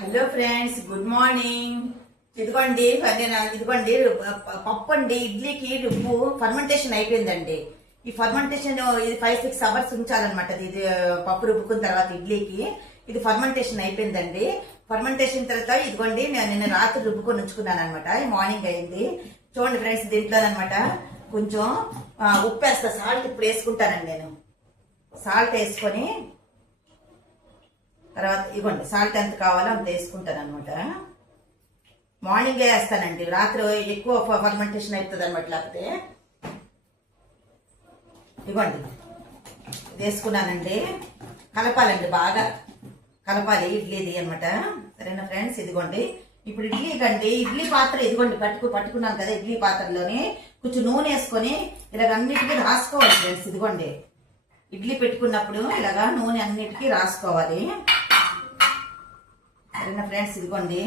Hello friends, good morning. ఇదిగోండి ఇదిగోండి పప్పు అండి. ఇడ్లీకి రుబ్బు ఫర్మెంటేషన్ అయిపోయిందండి. ఈ ఫర్మెంటేషన్ ఇది 5-6 అవర్స్ ఉంచాలన్నమాట. ఇది పప్పు రుబ్బుకున్న తర్వాత ఇడ్లీకి ఇది ఫర్మెంటేషన్ అయిపోయిందండి. ఫర్మెంటేషన్ తర్వాత ఇదిగోండి నేను నిన్న రాత్రి రుబ్బుకొని ఉంచుకున్నాను అనమాట. మార్నింగ్ అయింది. చూడండి ఫ్రెండ్స్, దీంట్లో అనమాట కొంచెం ఉప్పు వేస్తా. సాల్ట్ ఇప్పుడు వేసుకుంటానండి. నేను సాల్ట్ వేసుకొని తర్వాత ఇవ్వండి, సాల్ట్ ఎంత కావాలో అంత వేసుకుంటాను అనమాట. మార్నింగే వేస్తానండి, రాత్రి ఎక్కువ ఫర్మెంటేషన్ అవుతుంది అనమాట. లేకపోతే ఇవ్వండి వేసుకున్నానండి. కలపాలండి, బాగా కలపాలి ఇడ్లీది అనమాట. సరేనా ఫ్రెండ్స్, ఇదిగోండి ఇప్పుడు ఇడ్లీ కండి ఇడ్లీ పాత్ర ఇదిగోండి పట్టుకున్నాను కదా. ఇడ్లీ పాత్రలోని కొంచెం నూనె వేసుకొని ఇలాగ అన్నిటికీ రాసుకోవాలి ఫ్రెండ్స్. ఇదిగోండి ఇడ్లీ పెట్టుకున్నప్పుడు ఇలాగా నూనె అన్నిటికీ రాసుకోవాలి. సరేనా ఫ్రెండ్స్, ఇదిగోండి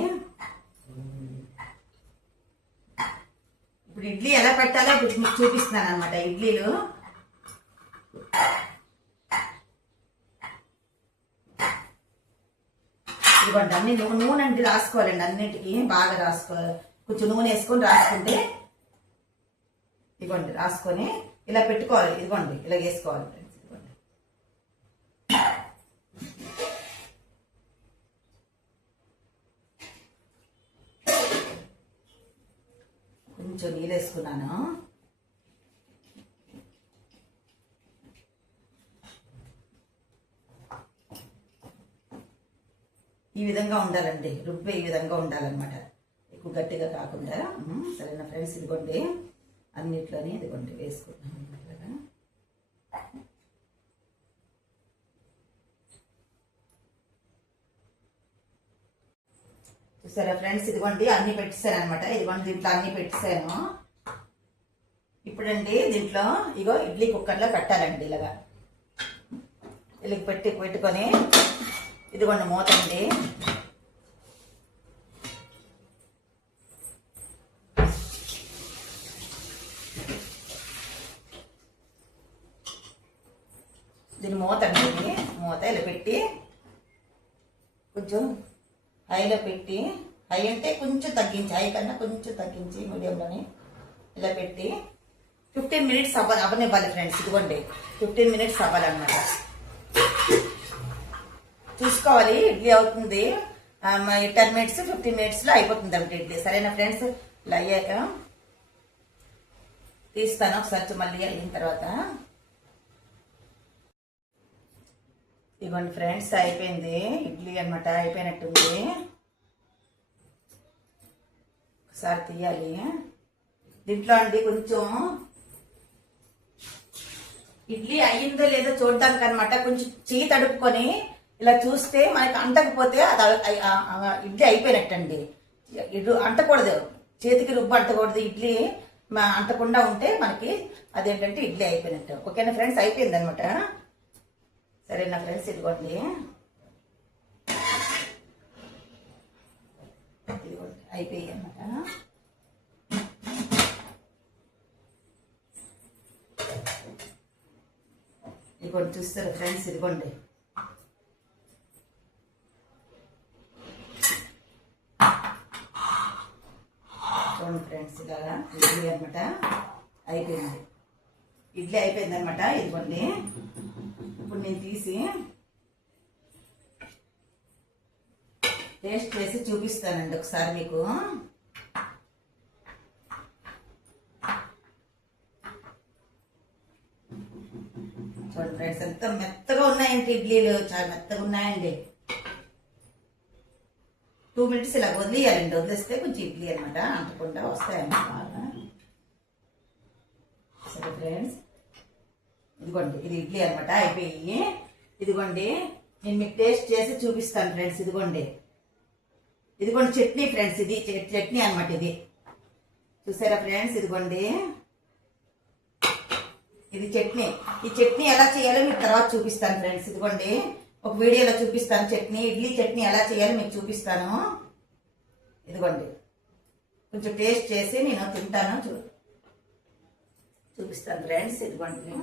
ఇప్పుడు ఇడ్లీ ఎలా పెట్టాలో ఇప్పుడు మీకు చూపిస్తున్నాను అనమాట. ఇడ్లీలు ఇదిగోండి అన్ని నూనె అంటే రాసుకోవాలండి. అన్నిటికీ బాగా రాసుకోవాలి. కొంచెం నూనె వేసుకొని రాసుకుంటే ఇదిగోండి రాసుకొని ఇలా పెట్టుకోవాలి. ఇదిగోండి ఇలా వేసుకోవాలి ఫ్రెండ్స్. ఇదిగోండి కొంచెం నీళ్ళు వేసుకున్నాను. ఈ విధంగా ఉండాలండి, రుబ్బు ఈ విధంగా ఉండాలన్నమాట. ఎక్కువ గట్టిగా కాకుండా. సరేనా ఫ్రెండ్స్, ఇదిగోండి అన్నిట్లోనే ఇదిగోండి వేసుకుంటాను ఇట్లాగా. చూసారా ఫ్రెండ్స్, ఇదిగోండి అన్ని పెట్టేశాను అనమాట. ఇదిగోండి దీంట్లో అన్ని పెట్టేశాను. ఇప్పుడండి దీంట్లో ఇగో ఇడ్లీ కుక్కర్లో పెట్టాలండి. ఇలాగా ఇలా పెట్టుకొని ఇదిగోండి మూతండి. దీన్ని మూతండి. మూత ఇలా పెట్టి కొంచెం హైలో పెట్టి, హై అంటే కొంచెం తగ్గించి, హై కన్నా కొంచెం తగ్గించి మీడియంలోని ఇలా పెట్టి 15 మినిట్స్ అవ్వనివ్వాలి ఫ్రెండ్స్. ఇదిగోండి 15 మినిట్స్ అవ్వాలన్నమాట. చూసుకోవాలి ఇడ్లీ అవుతుంది. 10 మినిట్స్ 15 మినిట్స్లో అయిపోతుంది అన్నమాట ఇడ్లీ. సరేనా ఫ్రెండ్స్, ఇలా అయ్యాక తీస్తాను ఒకసారి మళ్ళీ అయిన తర్వాత. ఇవ్వండి ఫ్రెండ్స్, అయిపోయింది ఇడ్లీ అనమాట. అయిపోయినట్టుంది. ఒకసారి తీయాలి. దీంట్లో అండి కొంచెం ఇడ్లీ అయ్యిందో లేదో చూడడానికి అనమాట. కొంచెం చేయి తడుపుకొని ఇలా చూస్తే మనకి అంటకపోతే అది ఇడ్లీ అయిపోయినట్టండి. అంటకూడదు, చేతికి రుబ్బు అంటకూడదు. ఇడ్లీ అంటకుండా ఉంటే మనకి అదేంటంటే ఇడ్లీ అయిపోయినట్టు. ఓకేనా ఫ్రెండ్స్, అయిపోయింది అనమాట. సరేనా ఫ్రెండ్స్, ఇదిగోండి అయిపోయాయి అనమాట. ఇదిగోండి చూస్తారు ఫ్రెండ్స్, ఇదిగోండి చూడండి ఫ్రెండ్స్, ఇలాగా ఇడ్లీ అనమాట అయిపోయింది. ఇడ్లీ అయిపోయింది అనమాట. ఇదిగోండి ఇప్పుడు నేను తీసి టేస్ట్ చేసి చూపిస్తానండి ఒకసారి మీకు. చూడండి ఫ్రెండ్స్, ఎంత మెత్తగా ఉన్నాయంటే ఇడ్లీలు, చాలా మెత్తగా ఉన్నాయండి. 2 మినిట్స్ ఇలా వదిలేయాలండి. వదిలేస్తే కొంచెం ఇడ్లీ అనమాట అంటకుండా వస్తాయన్నమాట బాగా. సరే ఫ్రెండ్స్, ఇదిగోండి ఇది ఇడ్లీ అనమాట అయిపోయి. ఇదిగోండి నేను మీకు టేస్ట్ చేసి చూపిస్తాను ఫ్రెండ్స్. ఇదిగోండి ఇదిగోండి చట్నీ ఫ్రెండ్స్, ఇది చట్నీ అనమాట. ఇది చూసారా ఫ్రెండ్స్, ఇదిగోండి ఇది చట్నీ. ఈ చట్నీ ఎలా చేయాలో మీకు తర్వాత చూపిస్తాను ఫ్రెండ్స్. ఇదిగోండి ఒక వీడియోలో చూపిస్తాను చట్నీ, ఇడ్లీ చట్నీ ఎలా చేయాలో మీకు చూపిస్తాను. ఇదిగోండి కొంచెం టేస్ట్ చేసి నేను తింటాను, చూపిస్తాను ఫ్రెండ్స్. ఇదిగోండి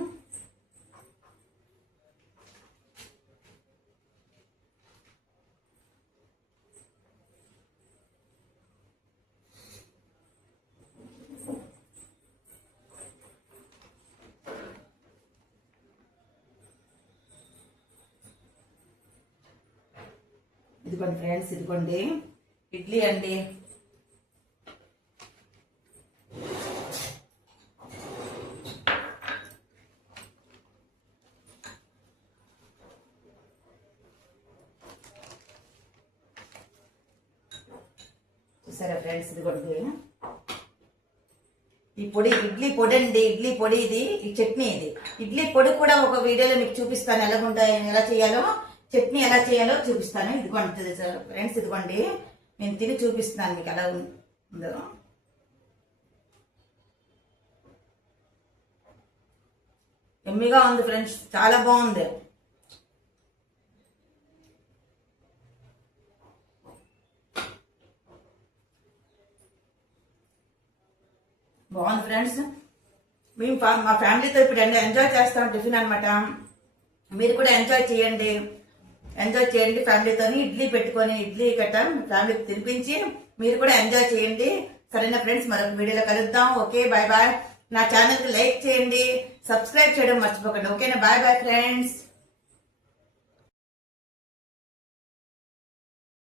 ఇదిగోండి ఫ్రెండ్స్, ఇదిగోండి ఇడ్లీ అండి. చూసారా ఫ్రెండ్స్, ఇదిగోండి ఈ పొడి ఇడ్లీ పొడి అండి. ఇడ్లీ పొడి ఇది, ఈ చట్నీ ఇది. ఇడ్లీ పొడి కూడా ఒక వీడియోలో మీకు చూపిస్తాను, ఎలా చేయాలో, చట్నీ ఎలా చేయాలో చూపిస్తాను. ఇదిగోండి ఫ్రెండ్స్, ఇదిగోండి నేను తిని చూపిస్తున్నాను మీకు ఎలా ఉందో. ఎమ్మిగా ఉంది ఫ్రెండ్స్, చాలా బాగుంది. బాగుంది ఫ్రెండ్స్. మేము మా ఫ్యామిలీతో ఇప్పుడు ఎంజాయ్ చేస్తాం టిఫిన్ అనమాట. మీరు కూడా ఎంజాయ్ చేయండి ఫ్యామిలీతో. ఇడ్లీ పెట్టుకొని ఇడ్లీ గట్ట ఫ్యామిలీకి తినిపించి మీరు కూడా ఎంజాయ్ చేయండి. సరేనా ఫ్రెండ్స్, మరొక వీడియోలో కలుద్దాం. Okay, bye bye. నా ఛానల్కి లైక్ చేయండి, సబ్స్క్రైబ్ చేయడం మర్చిపోకండి. ఓకేనా, బాయ్ బాయ్ ఫ్రెండ్స్.